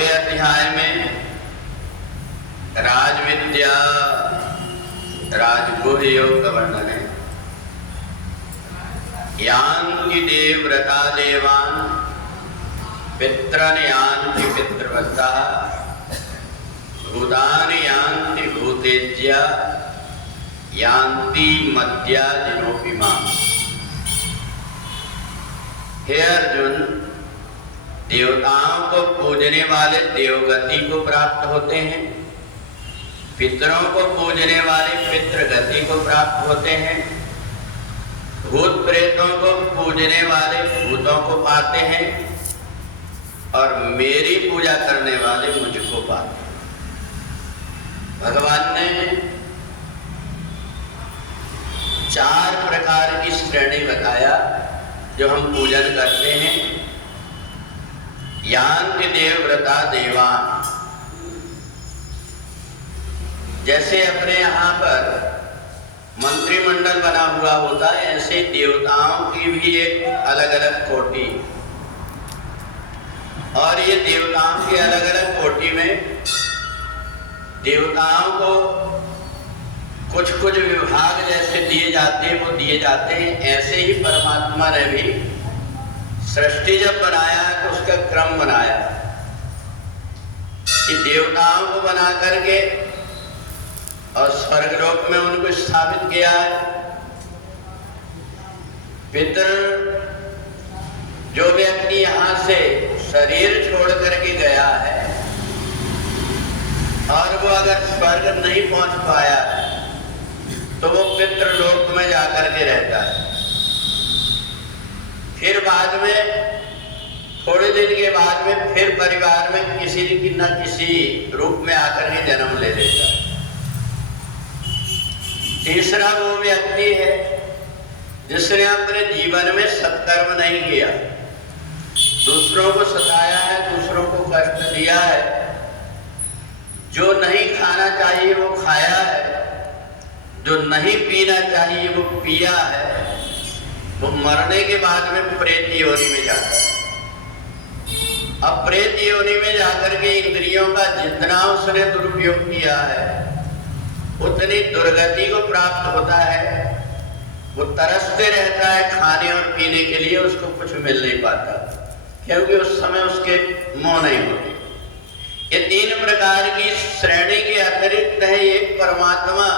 12वें अध्याय में राजविद्या राजगुह योग का वर्णन है। यान्ति देवव्रता देवान् पितॄन् यान्ति पितृव्रता भूतानि यान्ति भूतेज्या यान्ति मद्या जिनोपि माम्। हे अर्जुन, देवताओं को पूजने वाले देवगति को प्राप्त होते हैं, पितरों को पूजने वाले पितृगति को प्राप्त होते हैं, भूत प्रेतों को पूजने वाले भूतों को पाते हैं और मेरी पूजा करने वाले मुझको पाते हैं। भगवान ने 4 प्रकार की श्रेणी बताया जो हम पूजन करते हैं। यान्ति देवव्रता देवान्, जैसे अपने यहाँ पर मंत्रिमंडल बना हुआ होता है, ऐसे देवताओं की भी एक अलग अलग कोटि, और ये देवताओं की अलग अलग कोटि में देवताओं को कुछ कुछ विभाग जैसे दिए जाते हैं वो दिए जाते हैं। ऐसे ही परमात्मा ने भी सृष्टि जब बनाया तो उसका क्रम बनाया कि देवताओं को बना करके और स्वर्गलोक में उनको स्थापित किया है। पितृ जो व्यक्ति यहाँ से शरीर छोड़ करके गया है और वो अगर स्वर्ग नहीं पहुंच पाया तो वो पितृलोक में जाकर के रहता है। फिर बाद में थोड़े दिन के बाद में फिर परिवार में किसी न किसी रूप में आकर के जन्म ले लेता है। तीसरा वो व्यक्ति है जिसने अपने जीवन में सत्कर्म नहीं किया, दूसरों को सताया है, दूसरों को कष्ट दिया है, जो नहीं खाना चाहिए वो खाया है, जो नहीं पीना चाहिए वो पिया है, वो मरने के बाद में प्रेत योनि में जाता है। अब प्रेत योनि में जाकर के इंद्रियों का जितना उसने दुरुपयोग किया है उतनी दुर्गति को प्राप्त होता है। वो तरसते रहता है खाने और पीने के लिए, उसको कुछ मिल नहीं पाता क्योंकि उस समय उसके मोह नहीं होते। ये 3 प्रकार की श्रेणी के अतिरिक्त है एक परमात्मा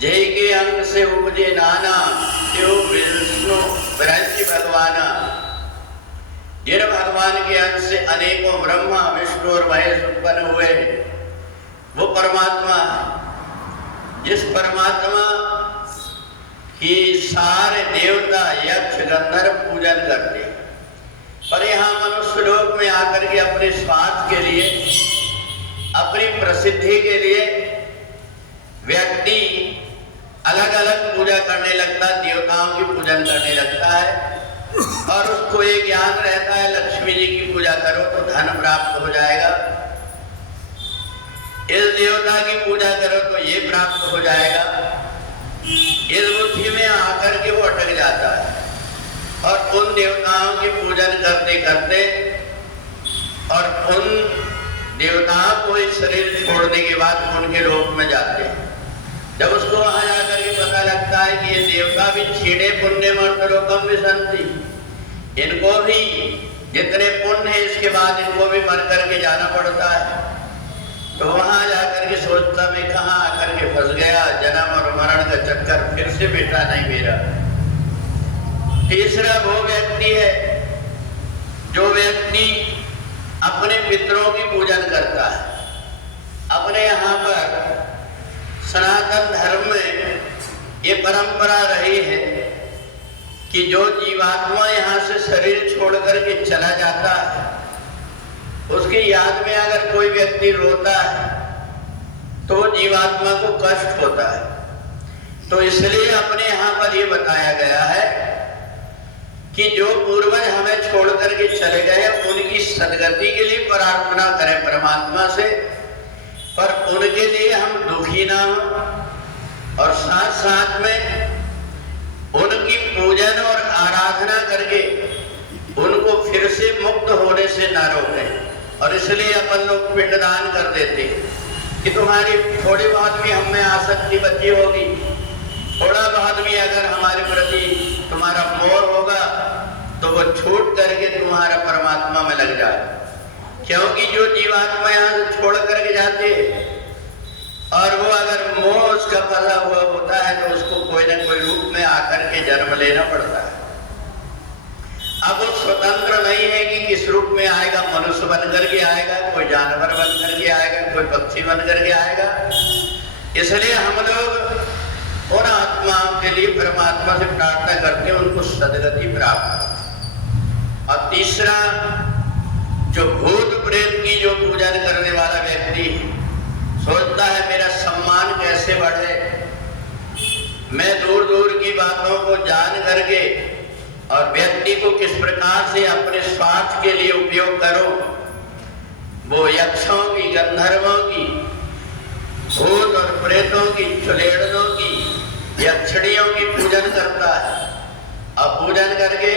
जय के अंग से उपजे नाना शिव विष्णु ब्रह्म भगवाना। जिन भगवान के अंग से अनेकों ब्रह्मा विष्णु और महेश उत्पन्न हुए वो परमात्मा है। जिस परमात्मा की सारे देवता यक्ष गंधर्व पूजन करते हैं, पर यहाँ मनुष्य लोक में आकर के अपने स्वार्थ के लिए, अपनी प्रसिद्धि के लिए व्यक्ति अलग अलग पूजा करने लगता है, देवताओं की पूजन करने लगता है और उसको ये ज्ञान रहता है लक्ष्मी जी की पूजा करो तो धन प्राप्त हो जाएगा, इस देवता की पूजा करो तो ये प्राप्त हो जाएगा। इस बुद्धि में आकर के वो अटक जाता है और उन देवताओं की पूजन करते करते और उन देवताओं को इस शरीर छोड़ने के बाद उनके लोक में जाते हैं। जब उसको वहां जाकर के पता लगता है कि ये देवता भी छीड़े पुण्य मर्तलोकम विसंति, इनको भी जितने पुण्य है इसके बाद इनको भी मर करके जाना पड़ता है, तो वहां जाकर के सोचता मैं कहाँ आकर के फंस गया, जन्म और मरण का चक्कर फिर से बेटा नहीं मेरा। तीसरा वो व्यक्ति है जो व्यक्ति अपने पितरों की पूजन करता है। अपने यहाँ पर सनातन धर्म में ये परंपरा रही है कि जो जीवात्मा यहाँ से शरीर छोड़ करके चला जाता है उसकी याद में अगर कोई व्यक्ति रोता है तो जीवात्मा को कष्ट होता है। तो इसलिए अपने यहाँ पर ये बताया गया है कि जो पूर्वज हमें छोड़ करके चले गए उनकी सदगति के लिए प्रार्थना करें परमात्मा से, पर उनके लिए हम दुखी ना हो और साथ साथ में उनकी पूजन और आराधना करके उनको फिर से मुक्त होने से ना रोकें। और इसलिए अपन लोग पिंडदान कर देते कि तुम्हारी थोड़ी बहुत भी हम में आसक्ति बची होगी, थोड़ा बहुत भी अगर हमारे प्रति तुम्हारा मोह होगा तो वो छूट करके तुम्हारा परमात्मा में लग जाए। क्योंकि जो जीवात्मा यहाँ से छोड़ करके जाते और वो अगर मोह उसका फंसा हुआ होता है तो उसको कोई ना कोई रूप में आकर के जन्म लेना पड़ता है। अब वो स्वतंत्र नहीं है कि किस रूप में आएगा, मनुष्य बन करके आएगा, कोई जानवर बन करके आएगा, कोई पक्षी बन करके आएगा। इसलिए हम लोग उन आत्माओं के लिए परमात्मा से प्रार्थना करते हैं उनको सदगति प्राप्त। और तीसरा, जो भूत प्रेत की जो पूजन करने वाला व्यक्ति सोचता है मेरा सम्मान कैसे बढ़े, मैं दूर दूर की बातों को जान करके और व्यक्ति को किस प्रकार से अपने स्वार्थ के लिए उपयोग करो, वो यक्षों की, गंधर्वों की, भूत और प्रेतों की, चुलेड़नों की, यक्षिणियों की पूजन करता है। और पूजन करके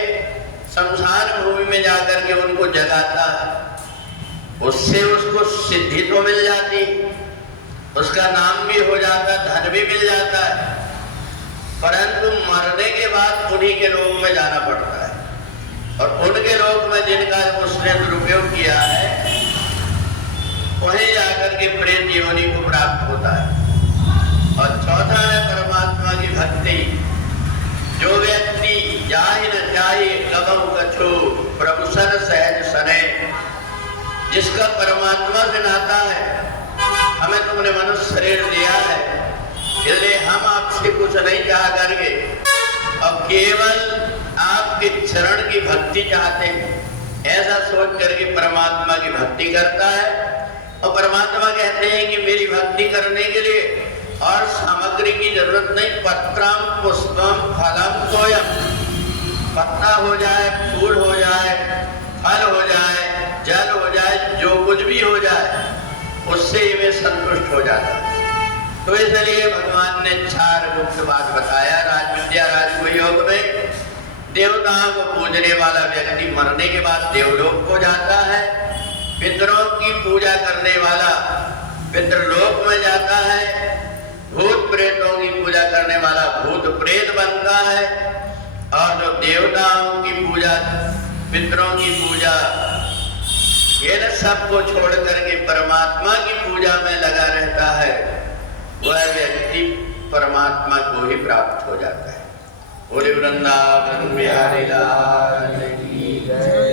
शमशान भूमि में जाकर के उनको जगाता है। उससे उसको सिद्धि तो मिल जाती, उसका नाम भी हो जाता, धन भी मिल जाता है, परंतु मरने के बाद उन्हीं के लोक में जाना पड़ता है। और उनके लोक में जिनका उसने दुरुपयोग किया है वहीं जाकर के प्रेत योनि को प्राप्त होता है। और चौथा है परमात्मा की भक्ति। जो व्यक्ति जाहि न जाहि कबहु कछु प्रभु सन सहज सने, जिसका परमात्मा से नाता है, हमें तुमने मनुष्य शरीर दिया है इसलिए हम आपसे कुछ नहीं चाह करके अब केवल आपके चरण की भक्ति चाहते हैं, ऐसा सोच करके परमात्मा की भक्ति करता है। और परमात्मा कहते हैं कि मेरी भक्ति करने के लिए और सामग्री की जरूरत नहीं, पत्रम पुष्पम फलम तोयम, पत्ता हो जाए, फूल हो जाए, फल हो जाए, जल हो जाए, जो कुछ भी हो जाए उससे ही मैं संतुष्ट हो जाता हूं। तो इसलिए भगवान ने 4 गुप्त बात बताया। राजविद्या राजगुह योग में देवताओं को पूजने वाला व्यक्ति मरने के बाद देवलोक को जाता है, पितरों की पूजा करने वाला पितृलोक में जाता है, भूत प्रेतों की पूजा करने वाला भूत प्रेत बनता है, और जो देवताओं की पूजा, पितरों की पूजा, ये सबको छोड़ करके परमात्मा की पूजा में लगा रहता है, वह व्यक्ति परमात्मा को ही प्राप्त हो जाता है। बोले वृंदावन बिहारी लाल की जय।